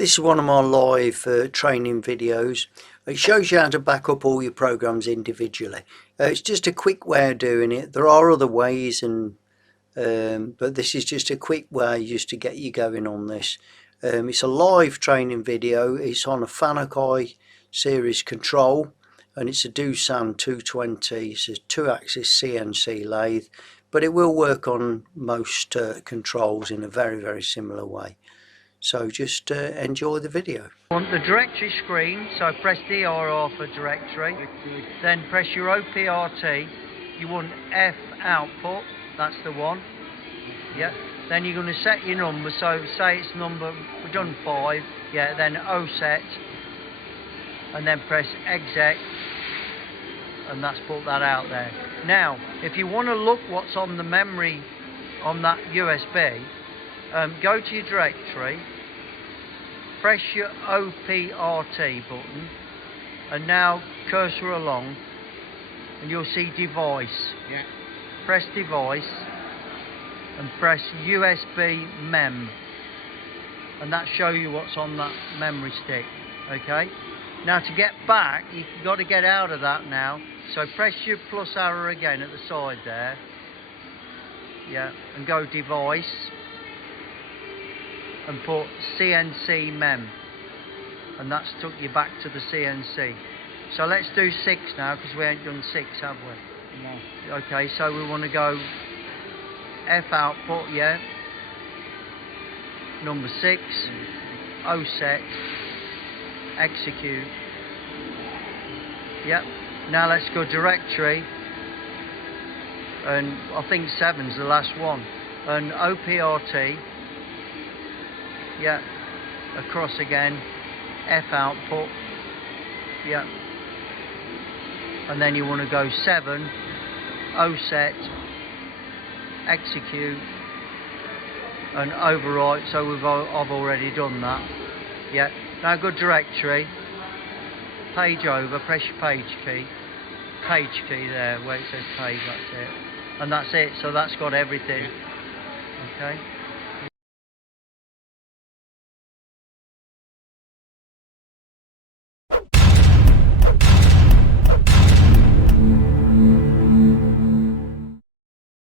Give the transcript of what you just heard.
This is one of my live training videos. It shows you how to back up all your programs individually. It's just a quick way of doing it. There are other ways, but this is just a quick way just to get you going on this. It's a live training video. It's on a Fanuc series control, and it's a Doosan 220. It's a 2-axis CNC lathe, but it will work on most controls in a very similar way. So just enjoy the video. On the directory screen, so press DRR for directory, then press your OPRT. You want F output, that's the one. Yeah. Then you're going to set your number, so say it's number, we've done 5, yeah, then O set, and then press exec, and that's put that out there. Now, if you want to look what's on the memory on that USB, go to your directory, press your OPRT button, and now cursor along, and you'll see device. Yeah. Press device, and press USB mem, and that show you what's on that memory stick. Okay. Now to get back, you've got to get out of that now. So press your plus arrow again at the side there. Yeah, and go device, and put CNC mem, and that's took you back to the CNC. So let's do 6 now, because we ain't done 6, have we? No. Okay, so we want to go F output, yeah, number 6, O set, execute. Yep. Now let's go directory, and I think 7's the last one, and OPRT. Yeah, across again, F output, yeah, and then you want to go 7, O set, execute, and overwrite. So I've already done that. Yeah. Now go directory, page over, press your page key there where it says page. That's it, and that's it. So that's got everything. Okay.